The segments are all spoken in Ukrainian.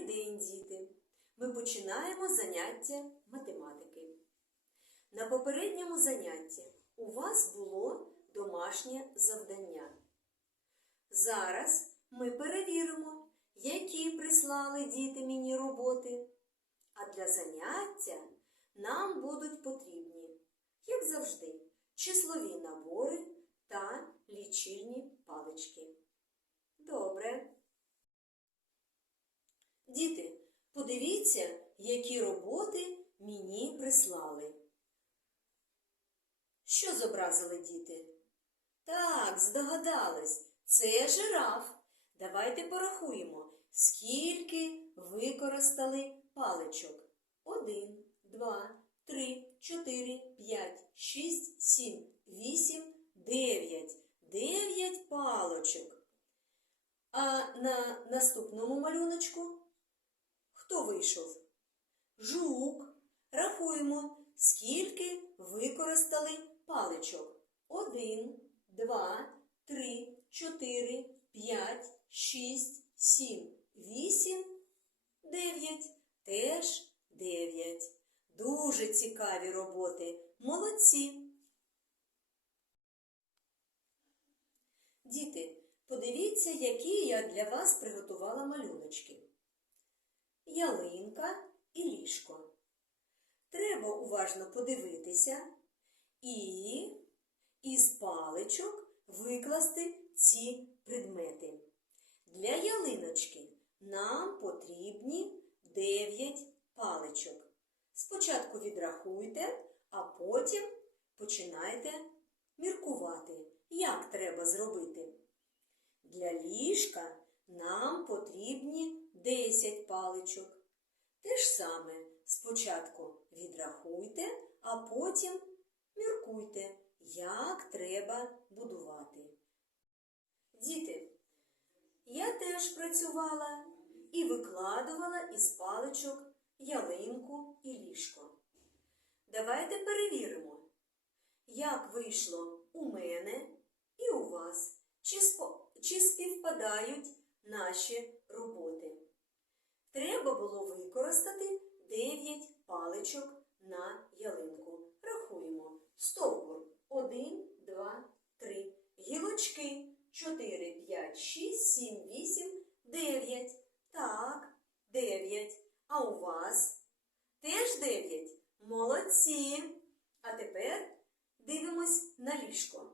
Добрий день, діти! Ми починаємо заняття математики. На попередньому занятті у вас було домашнє завдання. Зараз ми перевіримо, які прислали діти мені роботи. А для заняття нам будуть потрібні, як завжди, числові набори та лічильні палички. Добре. Діти, подивіться, які роботи мені прислали. Що зобразили діти? Так, здогадались, це жираф. Давайте порахуємо, скільки використали паличок. Один, два, три, чотири, п'ять, шість, сім, вісім, дев'ять. Дев'ять палочок. А на наступному малюночку хто вийшов? Жук. Рахуємо, скільки використали паличок. Один, два, три, чотири, п'ять, шість, сім, вісім, дев'ять. Теж дев'ять. Дуже цікаві роботи. Молодці. Діти, подивіться, які я для вас приготувала малюночки. Ялинка і ліжко. Треба уважно подивитися і із паличок викласти ці предмети. Для ялиночки нам потрібні 9 паличок. Спочатку відрахуйте, а потім починайте міркувати, як треба зробити. Для ліжка нам потрібні 10 паличок. Те ж саме спочатку відрахуйте, а потім міркуйте, як треба будувати. Діти, я теж працювала і викладувала із паличок ялинку і ліжко. Давайте перевіримо, як вийшло у мене і у вас, чи, співпадають наші використати 9 паличок на ялинку. Рахуємо. Стовбур 1, 2, 3. Гілочки 4, 5, 6, 7, 8, 9. Так, 9. А у вас теж 9. Молодці. А тепер дивимось на ліжко.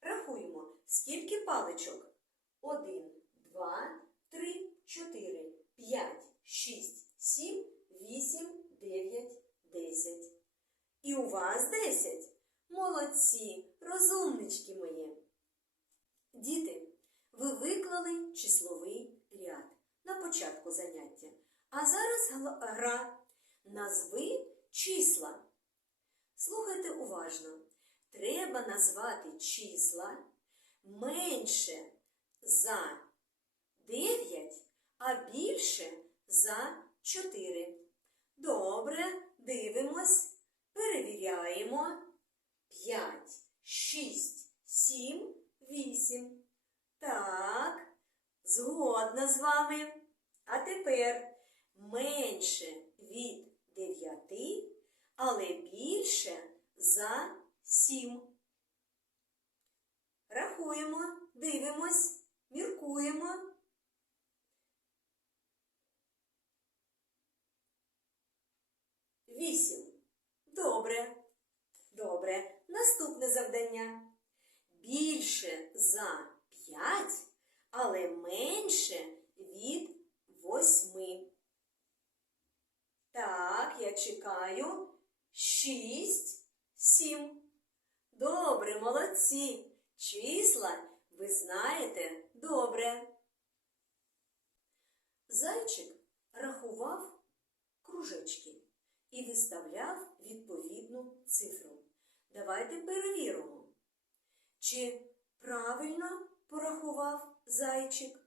Рахуємо, скільки паличок? 1, 2, 3, 4, 5, 6, 7, 8, 9, 10. І у вас 10. Молодці, розумнички мої. Діти, ви виклали числовий ряд на початку заняття. А зараз гла- гра назви числа. Слухайте уважно. Треба назвати числа менше за 9, а більше за 4. Добре, дивимось, перевіряємо. 5, 6, 7, 8. Так, згодна з вами. А тепер менше від 9, але більше за 7. Рахуємо, дивимось, міркуємо. Вісім. Добре. Добре. Наступне завдання. Більше за 5, але менше від 8. Так, я чекаю. 6, 7. Добре, молодці. Числа ви знаєте добре. Зайчик рахував кружечки і виставляв відповідну цифру. Давайте перевіримо, чи правильно порахував зайчик.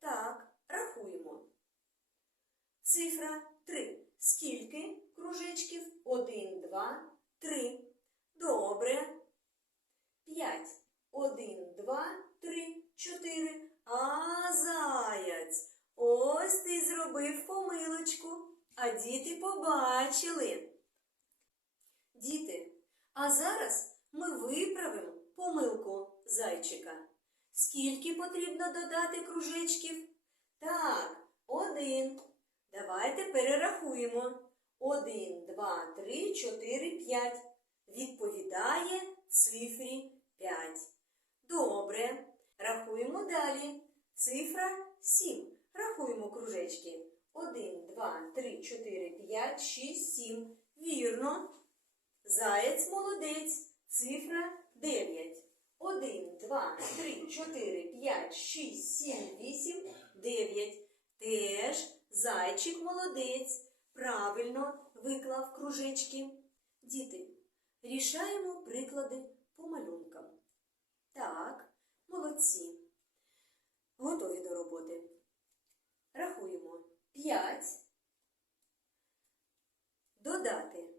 Так, рахуємо. Цифра 3. Скільки кружечків? 1, 2, 3. Добре. 5. 1, 2, 3, 4. А заяць. Ось ти зробив помилочку, а діти побачили. Діти, а зараз ми виправимо помилку зайчика. Скільки потрібно додати кружечків? Так, один. Давайте перерахуємо. Один, два, три, чотири, п'ять. Відповідає цифрі п'ять. Добре. Рахуємо далі. Цифра сім. Рахуємо кружечки. Один, два, три, чотири, п'ять, шість, сім. Вірно. Заєць молодець. Цифра 9. 1, 2, 3, 4, 5, 6, 7, 8, 9. Теж зайчик молодець. Правильно виклав кружечки. Діти, рішаємо приклади по малюнкам. Так, молодці. Готові до роботи. Рахуємо 5. Додати.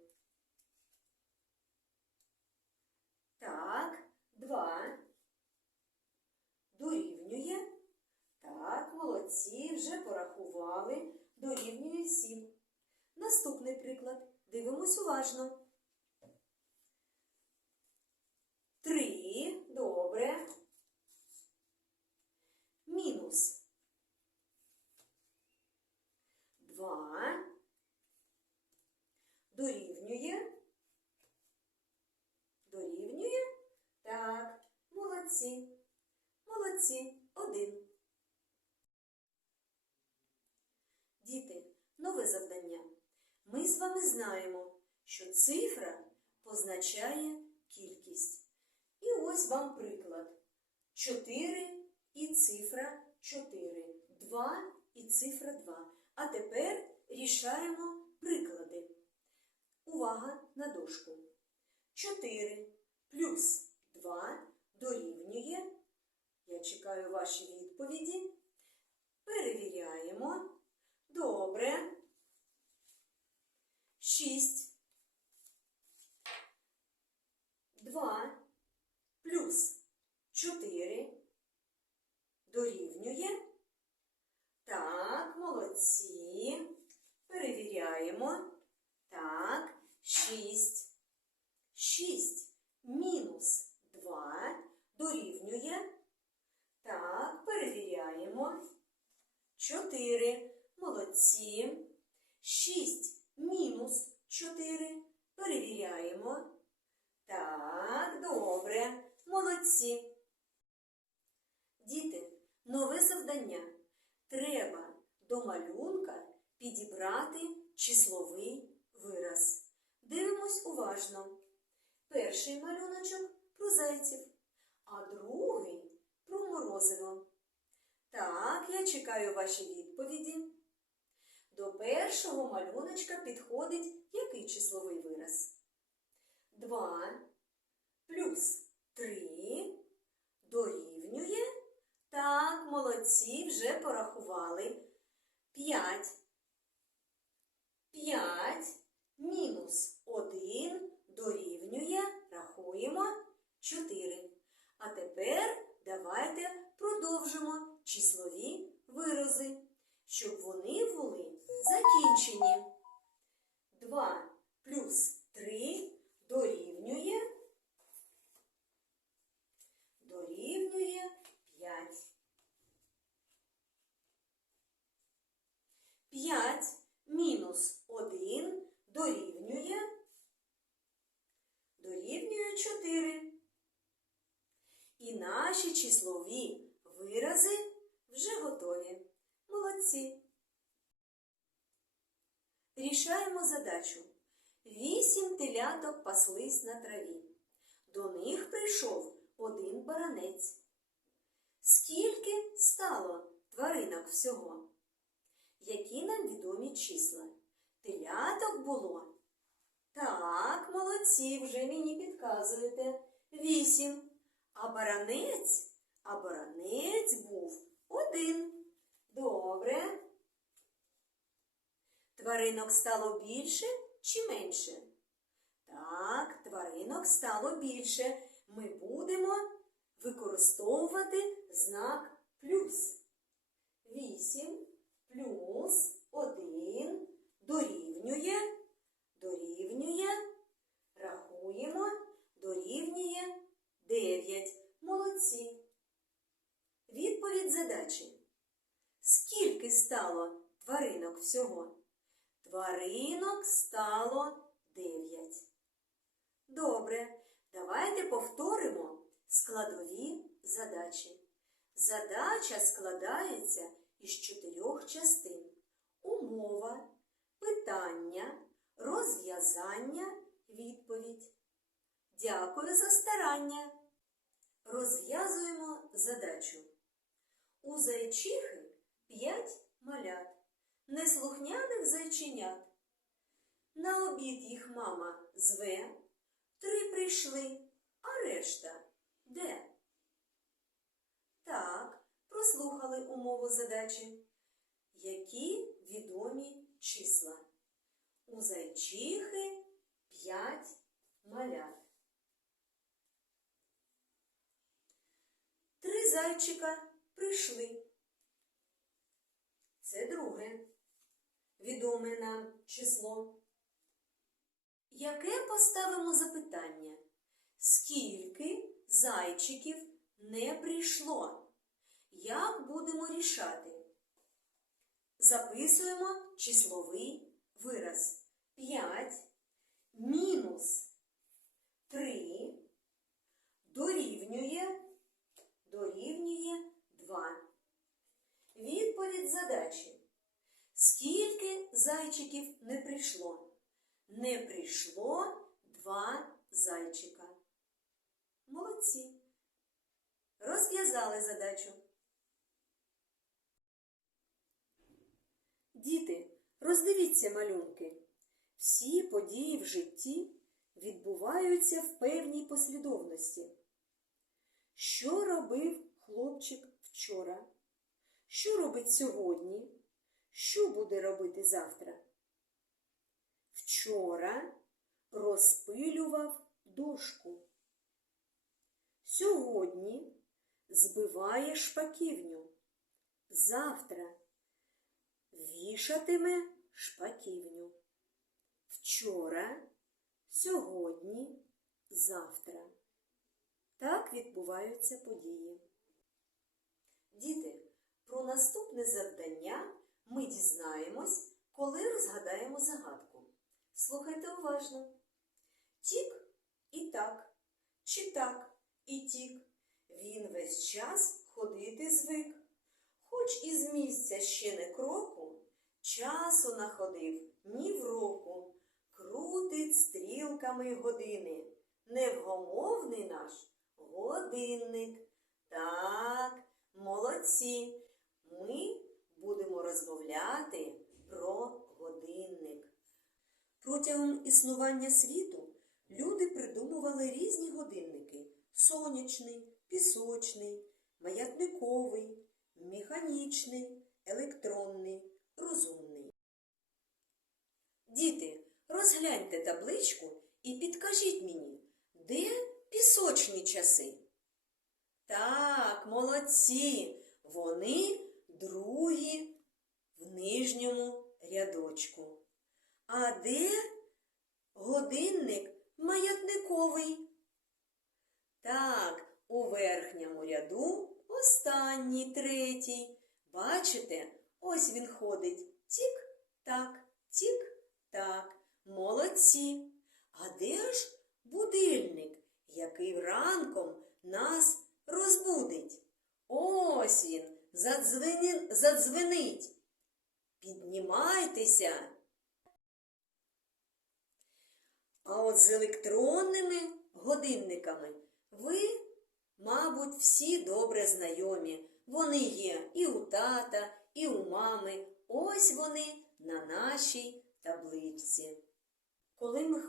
Так, 2. Дорівнює. Так, молодці, вже порахували. 7. Наступний приклад. Дивимось уважно. 3. Добре. Мінус. 2. Дорівнює. Дорівнює. Так, молодці. Молодці. Один. Діти, нове завдання. Ми з вами знаємо, що цифра позначає кількість. І ось вам приклад. 4 і цифра 4. 2 і цифра 2. А тепер рішаємо приклади. Увага на дошку. 4 плюс 2 дорівнює. Я чекаю ваші відповіді. Перевіряємо. Добре. 6. 2 плюс 4 дорівнює. Так, молодці. Перевіряємо. Так, 6. 6 мінус 2 дорівнює. Так, перевіряємо. 4. Молодці. 6 мінус 4. Перевіряємо. Так, добре. Молодці. Діти, нове завдання. Треба до малюнка підібрати числовий вираз. Дивимось уважно. Перший малюночок про зайців, а другий про морозиво. Так, я чекаю ваші відповіді. До першого малюночка підходить який числовий вираз? 2 плюс 3 дорівнює. Так, молодці, вже порахували. 5. 5 мінус 1 дорівнює, рахуємо 4. А тепер давайте продовжимо числові вирази, щоб вони були закінчені. 2 плюс 3 дорівнює 5. 5 мінус 1 дорівнює. Дорівнює 4. І наші числові вирази вже готові. Молодці. Рішаємо. Вісім теляток паслись на траві. До них прийшов один баранець. Скільки стало тваринок всього? Які нам відомі числа? Теляток було? Так, молодці, вже мені підказуєте. Вісім. А баранець? А баранець був один. Добре. Тваринок стало більше чи менше? Так, тваринок стало більше. Ми будемо використовувати знак плюс. Вісім плюс 1 дорівнює, дорівнює, рахуємо, дорівнює 9. Молодці. Відповідь задачі. Скільки стало тваринок всього? Тваринок стало 9. Добре, давайте повторимо складові задачі. Задача складається із чотирьох частин: умова, питання, розв'язання, відповідь. Дякую за старання. Розв'язуємо задачу. У зайчихи п'ять малят, неслухняних. На обід їх мама зве, три прийшли, а решта де? Так, прослухали умову задачі. Які відомі числа? У зайчихи п'ять малят. Три зайчика прийшли. Це друге відоме нам число. Яке поставимо запитання? Скільки зайчиків не прийшло? Як будемо рішати? Записуємо числовий вираз. 5 мінус 3 дорівнює, дорівнює 2. Відповідь задачі. Скільки зайчиків не прийшло? Не прийшло два зайчика. Молодці. Розв'язали задачу. Діти, роздивіться малюнки. Всі події в житті відбуваються в певній послідовності. Що робив хлопчик вчора? Що робить сьогодні? Що буде робити завтра? Вчора розпилював дошку. Сьогодні збиває шпаківню. Завтра вішатиме шпаківню. Вчора, сьогодні, завтра. Так відбуваються події. Діти, про наступне завдання ми дізнаємось, коли розгадаємо загадку. Слухайте уважно. Тік і так, чи так і тік. Він весь час ходити звик. Хоч із місця ще не кроку, часу находив ні в року. Крутить стрілками години. Невгомовний наш годинник. Так, молодці. Ми будемо розмовляти про годинник. Протягом існування світу люди придумували різні годинники: сонячний, пісочний, маятниковий, механічний, електронний, розумний. Діти, розгляньте табличку і підкажіть мені, де пісочні часи? Так, молодці, вони рядочку. А де годинник маятниковий? Так, у верхньому ряду останній третій. Бачите, ось він ходить тік-так, тік-так. Молодці. А де ж будильник, який ранком нас розбудить? Ось він задзвенить. Піднімайтеся. А от з електронними годинниками ви, мабуть, всі добре знайомі. Вони є і у тата, і у мами. Ось вони на нашій табличці. Коли ми,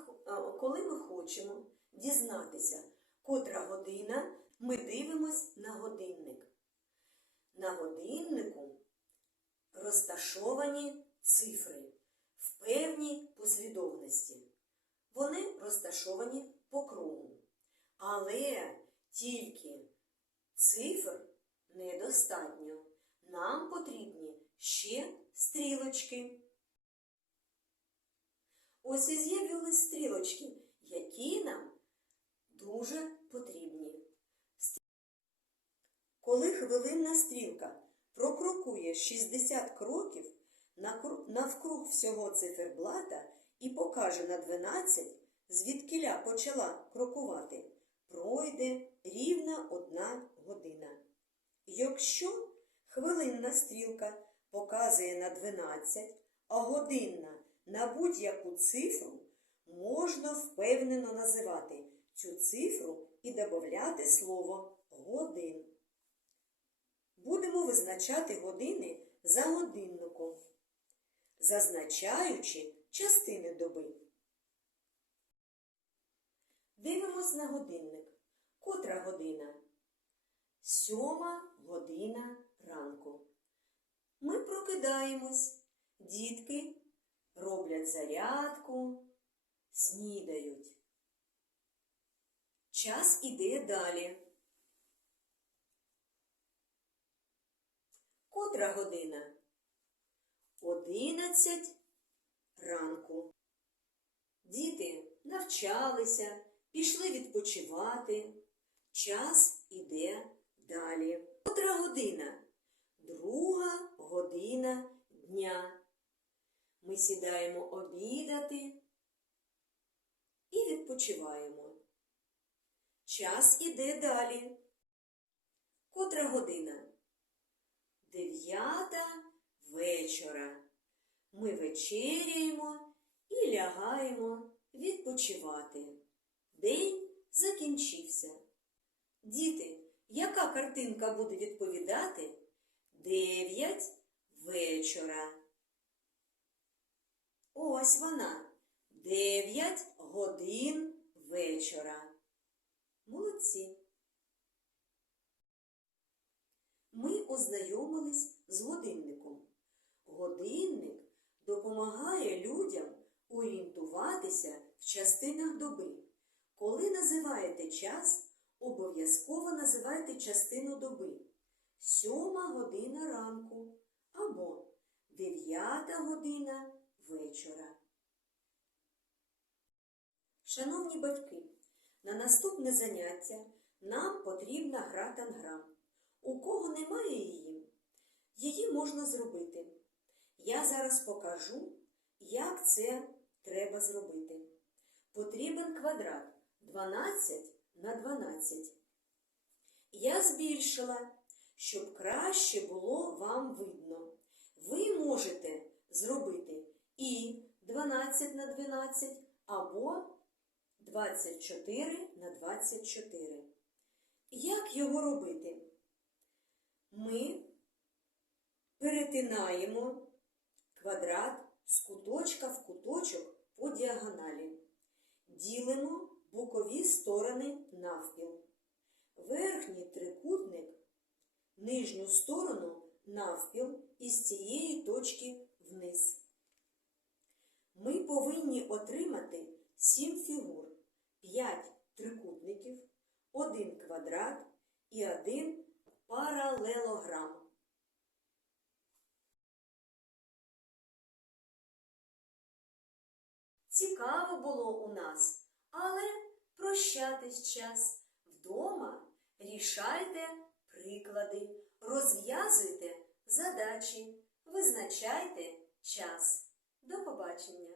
коли ми хочемо дізнатися, котра година, ми дивимось на годинник. На годиннику розташовані цифри в певній послідовності. Вони розташовані по кругу. Але тільки цифр недостатньо. Нам потрібні ще стрілочки. Ось і з'явились стрілочки, які нам дуже потрібні. Коли хвилинна стрілка прокрокує 60 кроків навкруг всього циферблата і покаже на 12, звідкиля почала крокувати, пройде рівна одна година. Якщо хвилинна стрілка показує на 12, а годинна на будь-яку цифру, можна впевнено називати цю цифру і додати слово годин. Будемо визначати години за годинником, зазначаючи частини доби. Дивимось на годинник. Котра година? Сьома година ранку. Ми прокидаємось. Дітки роблять зарядку, снідають. Час іде далі. Котра година? Одинадцять ранку. Діти навчалися, пішли відпочивати. Час іде далі. Котра година? Друга година дня. Ми сідаємо обідати і відпочиваємо. Час іде далі. Котра година? Дев'ята вечора. Ми вечеряємо і лягаємо відпочивати. День закінчився. Діти, яка картинка буде відповідати? Дев'ять вечора. Ось вона. Дев'ять годин вечора. Молодці. Ми ознайомились з годинником. Годинник допомагає людям орієнтуватися в частинах доби. Коли називаєте час, обов'язково називайте частину доби. Сьома година ранку або дев'ята година вечора. Шановні батьки, на наступне заняття нам потрібна гра танграм. У кого немає її, її можна зробити. Я зараз покажу, як це треба зробити. Потрібен квадрат 12 на 12. Я збільшила, щоб краще було вам видно. Ви можете зробити і 12 на 12 або 24 на 24. Як його робити? Ми перетинаємо квадрат з куточка в куточок по діагоналі. Ділимо бокові сторони навпіл. Верхній трикутник, нижню сторону навпіл із цієї точки вниз. Ми повинні отримати 7 фігур, 5 трикутників, 1 квадрат і 1 паралелограм. Цікаво було у нас, але прощатись час. Вдома рішайте приклади, розв'язуйте задачі, визначайте час. До побачення!